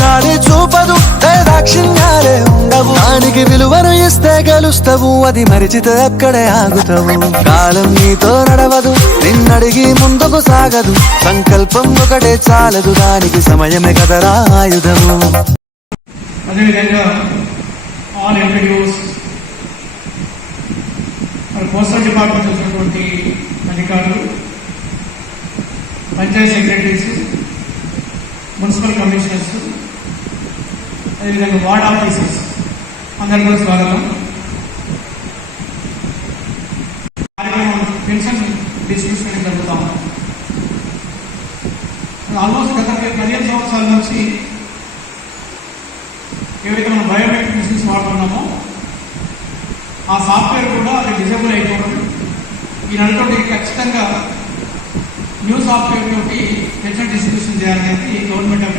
చాలి చూపదు దాక్షిణ్యాలే ఉండవు. దానికి విలువను ఇస్తే గెలుస్తావు అది మరిచితే అక్కడే ఆగుతావు. కాలం నీతో నడవదు నిన్నడిగి ముందుకు సాగదు. సంకల్పం ఒకటే చాలదు దానికి సమయమే కదరా ఆయుధము. అదేవిధంగా ఆల్ ఎంపీడీఓస్ పోస్టల్ డిపార్ట్మెంట్ వచ్చినటువంటి అధికారులు పంచాయత్ సెక్రటరీస్ మున్సిపల్ కమిషనర్స్ అదేవిధంగా వార్డ్ ఆఫీసర్స్. అందరికీ కూడా స్వాగతం. కార్యక్రమం పెన్షన్ డిస్ట్రిబ్యూషన్ జరుగుతా. ఉంది ఆల్మోస్ట్ గత పదిహేను సంవత్సరాల నుంచి ఏవైతే మనం బయోమెట్రిక్ మిషన్స్ వాడుతున్నామో ఆ సాఫ్ట్వేర్ కూడా అది డిజేబుల్ అయిపోవడం ఈ నలుగురికి ఖచ్చితంగా న్యూ సాఫ్ట్వేర్ తోటి పెన్షన్ డిస్ట్రిబ్యూషన్ చేయాలనేది గవర్నమెంట్ ఆఫ్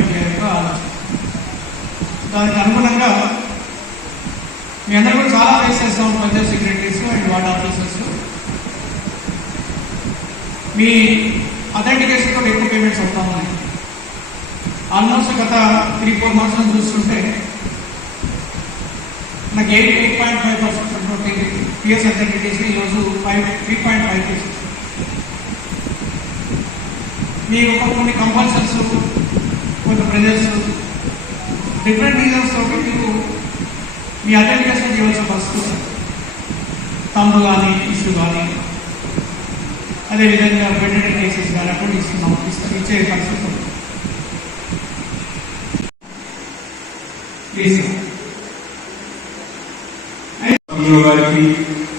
దానికి అనుగుణంగా మీ అందరూ కూడా చాలా ఫేస్ చేస్తాం panchayat secretaries and ward officers me authentication కూడా ఎక్కువ పేమెంట్స్ అవుతా ఉన్నాయి ఆల్మోస్ట్ గత త్రీ ఫోర్ మంత్స్ నుంచి చూస్తుంటే నాకు eight eight point five percent ఉన్నటువంటి పిఎస్ అథెంటికేషన్ ఈరోజు five three point five percent మీ ఒక కొన్ని కంపల్సర్స్ కొన్ని ప్రెజర్స్ డిఫరెంట్ రీజన్స్ తోటి మీకు మీ అథెంటికేషన్ చేయవలసిన పరిస్థితి తమ్ముడు కానీ ఇష్యూ కానీ అదేవిధంగా బెటెడ్ కేసెస్ కానీ అప్పుడు ఇస్తున్నాం ఇస్తాం ఇచ్చే పరిస్థితి గారికి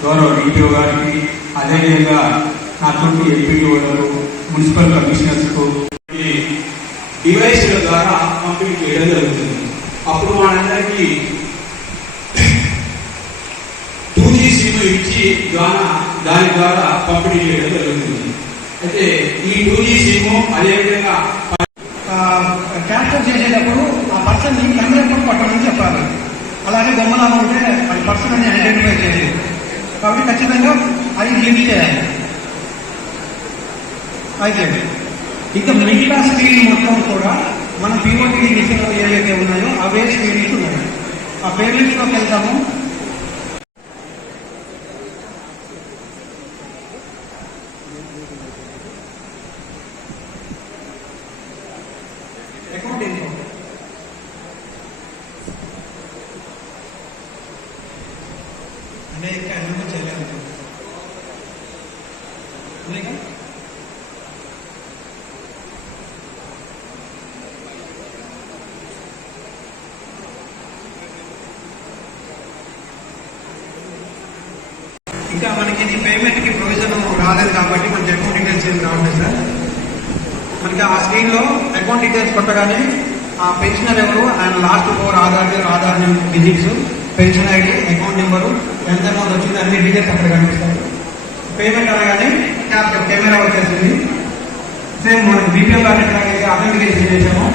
గౌరవ డిపిఓ గారికి అదేవిధంగా నాతోటి ఎంపీడీఓలకు మున్సిపల్ కమిషనర్స్కు ఈ డివైస్ల ద్వారా పంపిణీ చేయడం జరుగుతుంది. అప్పుడు మనందరికీ టూ జీ సిమ్ ఇచ్చి ద్వారా దాని ద్వారా పంపిణీ చేయడం జరుగుతుంది. అయితే ఈ టూ జీ సిమ్ అదేవిధంగా క్యాన్సర్ చేసేటప్పుడు ఆ పర్సన్ని కన్నెప్పుడు పట్టమని చెప్పాలి. అలాగే బొమ్మలాగా ఉంటే అది పర్సన్ అని ఐడెంటిఫై చేయాలి. కాబట్టి ఖచ్చితంగా అది లింక్ చేయాలి. అయితే ఇంకా మిగతా స్క్రీన్ మొత్తం కూడా మన పీఓటీ మిషన్లో ఏవైతే ఉన్నాయో అవే స్క్రీన్స్ ఉన్నాయి ఆ పేమెంట్స్లోకి వెళ్తాము ఇంకా మనకి ఇది పేమెంట్కి ప్రొవిజన్ రాలేదు కాబట్టి మనకి అకౌంట్ డీటెయిల్స్ ఏం రావట్లేదు సార్. మనకి ఆ స్క్రీన్లో అకౌంట్ డీటెయిల్స్ కొట్టగానే ఆ పెన్షనర్ ఎవరు ఆయన last four Aadhaar Aadhaar digits pension ID account number ఎంత అమౌంట్ వచ్చింది అన్ని డీటెయిల్స్ అక్కడ కనిపిస్తాయి. పేమెంట్ అనగానే క్యాప్చర్ కెమెరా వచ్చేసింది. సేమ్ మనం బీపీఎల్ కార్డు ఎట్లాగైతే అథెంటికేషన్ చేసామో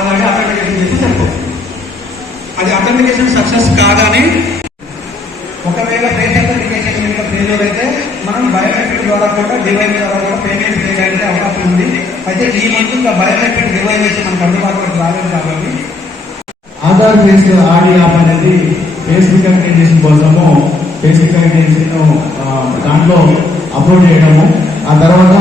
అలాగే అథెంటికేషన్ చేసి చెప్పు అది అథెంటికేషన్ సక్సెస్ కాగానే ఒకవేళ ఫేస్ అథెంటికేషన్ కనుక అయితే మనం బయోమెట్రిక్ ద్వారా కూడా డివైస్ ద్వారా కూడా పేమెంట్ చేయడానికి అవకాశం ఉంది. అయితే ఈ మంత్ ఇంకా బయోమెట్రిక్ డివైస్ మనకు అందుబాటులోకి రాలేదు కాబట్టి ఆధార్ బేస్డ్ ఆడి యాప్ అనేది ఫేస్ రికగ్నైజేషన్ కోసము ఫేస్ రికగ్నైజేషన్ దాంట్లో అప్లోడ్ చేయడము. ఆ తర్వాత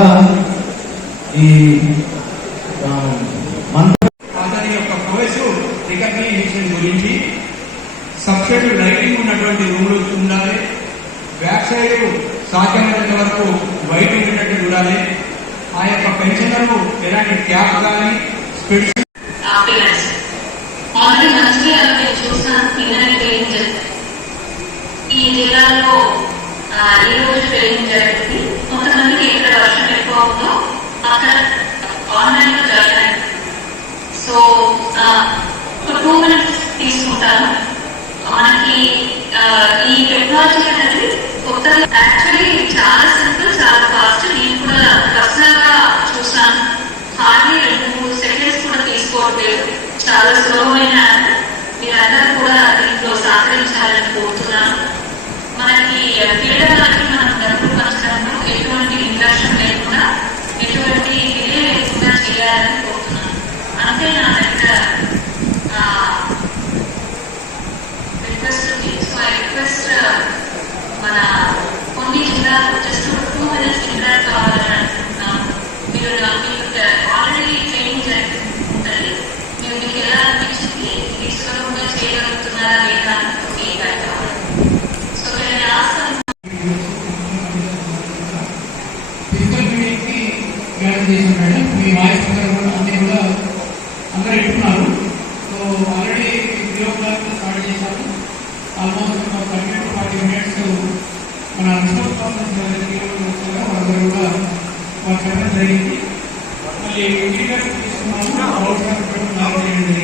ఆ యొక్క పెన్షనర్లు ఎలాంటి క్యాప్ కానీ ఆల్రెడీ మంచిగా నేను చూస్తాను పిల్లల్ని ట్రైనింగ్ ఈ జిల్లాలో ఈ రోజు ట్రైనింగ్ జరిగింది కొంతమందికి ఎక్కడ వర్షం ఎక్కువ అక్కడ ఆన్లైన్లో జాయిన్ అయ్యింది సో టూ మినిట్స్ తీసుకుంటాను. మనకి ఈ టెక్నాలజీ అనేది కొత్తగా యాక్చువల్లీ చాలా సింపుల్ చాలా ఫాస్ట్ నేను కూడా పర్సనల్గా చూసాను హార్డ్లీ రెండు మూడు సెకండ్స్ కూడా తీసుకోవట్లేదు చాలా సులభమైన యాప్ మీరందరూ కూడా దీంట్లో సహకరించాలని కోరుతున్నాను మనకి పేదవాళ్ళకి మనం డబ్బులు పంచడంలో ఎటువంటి ఇంట్రెస్ట్ లేకుండా ఎటువంటి డిలే లేకుండా చేయాలని కోరుతున్నాను అంతే నా దగ్గర రిక్వెస్ట్ ఉంది సో ఐ రిక్వెస్ట్ మన కొన్ని జిల్లాలు జస్ట్ టూ మినిట్స్ ఇంటరాక్ట్ కావాలని అనుకుంటున్నాను మీరు నా- మీకు ఆల్రెడీ ట్రైనింగ్ జరుగుతుంది మీరు మీకు ఎలా అనిపించింది ఇది సులభంగా చేయగలుగుతున్నారా లేదా ఫీడ్బ్యాక్ కావాలి సో నేను ఆస్తం ఫిజికల్ మీడియాకి గైడ్ చేశాం మేడం మీ వాయిస్ కూడా అన్ని కూడా అందరూ వింటున్నారు. So already three o'clock start చేశాను ఆల్మోస్ట్ ఒక థర్టీ టు ఫార్టీ మినిట్స్ మన రిసోర్స్ కాన్ఫరెన్స్ వాళ్ళందరూ కూడా వాళ్ళు చెప్పడం జరిగింది మళ్ళీ ఇంటిగ్రేట్ తీసుకున్నాము. జరిగింది